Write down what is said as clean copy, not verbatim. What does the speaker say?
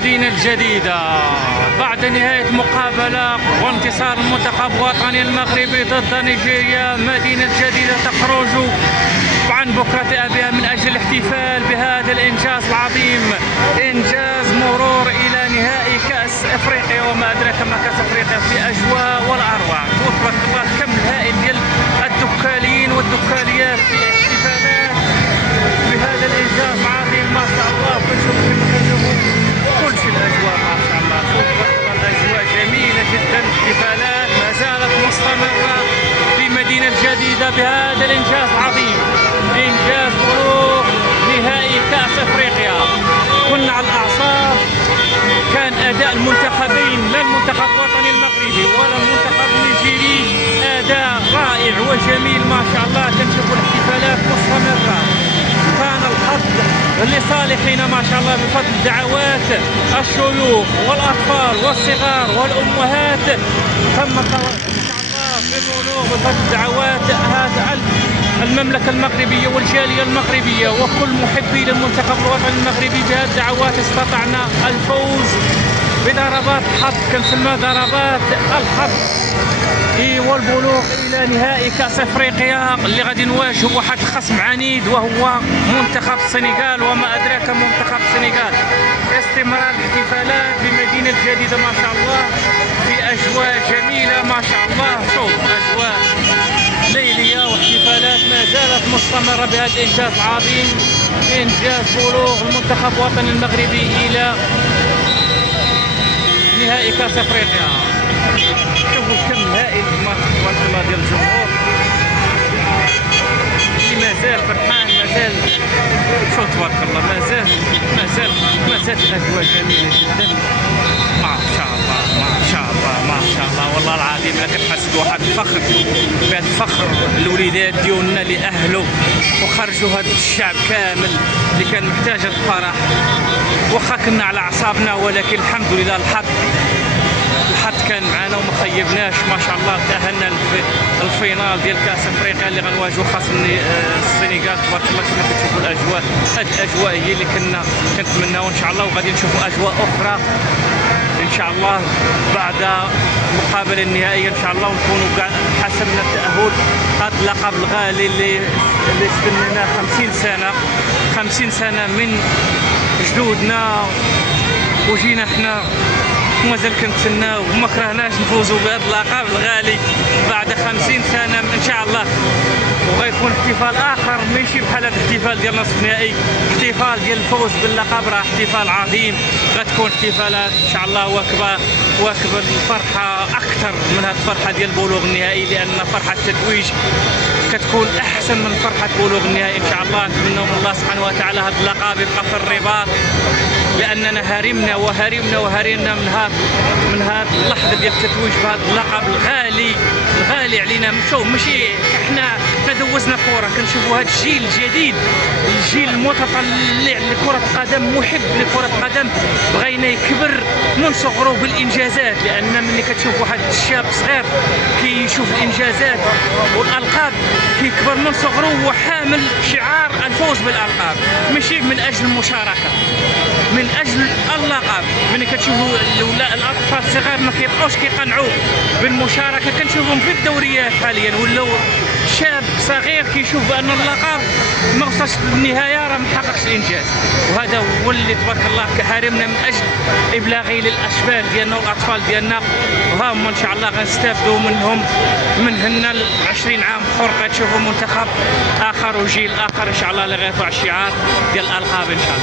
المدينة الجديدة بعد نهاية مقابلة وانتصار المنتخب الوطني المغربي ضد نيجيريا. مدينة الجديدة تخرج عن بكرة أبيها من أجل الاحتفال بهذا الإنجاز العظيم، إنجاز مرور إلى نهائي كأس أفريقيا وما أدراك ما كأس أفريقيا في أجواء والأروع. تبارك الله كم الهائل ديال الدكالين والدكاليات في الاحتفالات بهذا الإنجاز العظيم ما شاء الله. كنشوفوا كل شيء الأجواء ما شاء الله، الأجواء جميلة جدا. الاحتفالات ما زالت مستمرة في مدينة الجديدة بهذا الإنجاز العظيم، إنجاز بلوغ نهائي كأس أفريقيا. كنا على الأعصاب، كان أداء المنتخبين لا المنتخب الوطني المغربي ولا المنتخب النيجيري أداء رائع وجميل ما شاء الله. كنشوفوا الاحتفالات مستمرة، كان الحظ لصالحنا ما شاء الله بفضل دعوات الشيوخ والأطفال والصغار والأمهات. تم ببلوغ بفضل دعوات هذا المملكة المغربية والجالية المغربية وكل محبي للمنتخب الوطني المغربي. بهذه الدعوات استطعنا الفوز بضربات الحظ، كنسمى ضربات الحظ، والبلوغ الى نهائي كاس افريقيا اللي غادي نواجهوا واحد الخصم عنيد وهو منتخب السنغال وما ادراك منتخب السنغال. استمرار الاحتفالات بمدينة الجديدة ما شاء الله في اجواء جميلة ما شاء الله. شوف اجواء ليلية واحتفالات ما زالت مستمرة بهذا الانجاز العظيم، انجاز بلوغ المنتخب الوطني المغربي الى نهائي كاس افريقيا. شوفوا كم هائل ما تبارك الله ديال الجمهور اللي مازال فرحان، مازال شوف تبارك الله مازال الاجواء جميله جدا ما شاء الله ما شاء الله والله العظيم. انا كنحس بواحد الفخر، بهذا الفخر الوليدات ديالنا اللي اهلوا وخرجوا هذا الشعب كامل اللي كان محتاج الفرح. واخا كنا على اعصابنا ولكن الحمد لله الحظ كان معنا وما خيبناش ما شاء الله. تأهلنا الفينال ديال كاس افريقيا اللي غنواجهوا خاص السنغال. تبارك الله كما كتشوفوا الاجواء، هذه الاجواء هي اللي كنتمناو ان شاء الله. وغادي نشوفوا اجواء اخرى ان شاء الله بعد المقابله النهائيه ان شاء الله، ونكونوا كاع حسمنا التاهل. هذا اللقب الغالي اللي استنيناه 50 سنه من جدودنا وجينا حنا ومازال كنتسناو وما كرهناش نفوزوا بهذا اللقب الغالي بعد 50 سنه ان شاء الله. وغيكون احتفال اخر ماشي بحال هذا الاحتفال ديال نصف النهائي، احتفال ديال الفوز باللقب راه احتفال عظيم. غتكون احتفالات ان شاء الله واكبر الفرحه اكثر من هذه الفرحه ديال البلوغ النهائي، لان فرحه التتويج كتكون احسن من فرحه بلوغ النهائي ان شاء الله. نتمنوا من الله سبحانه وتعالى هذا اللقب يبقى في الرباط، لاننا هرمنا من هذه اللحظه ديال التتويج بهذا اللقب الغالي علينا. شوف ماشي حنا دوزنا كره، كنشوفوا هذا الجيل الجديد، الجيل المتطلع لكره القدم، محب لكره القدم، بغينا يكبر من صغره بالانجازات. لان ملي كتشوف واحد الشاب صغير كيشوف الانجازات والالقاب كيكبر من صغره وحامل شعار الفوز بالالقاب، ماشي من اجل المشاركه، من اجل اللقب. ملي كتشوفوا الاطفال الصغار ما كيبقاوش كيقنعوا بالمشاركه، كنشوفهم في الدوريات حاليا ولاو شاب صغير كيشوف بان اللقب ما وصلش للنهايه راه ما حققش الانجاز. وهذا هو اللي تبارك الله حارمنا من اجل ابلاغي للاشبال ديالنا والاطفال ديالنا. وها هما ان شاء الله غنستافدوا من هنا 20 عام اخر غتشوفوا منتخب اخر وجيل اخر ان شاء الله اللي غيرفع الشعار ديال الالقاب ان شاء الله.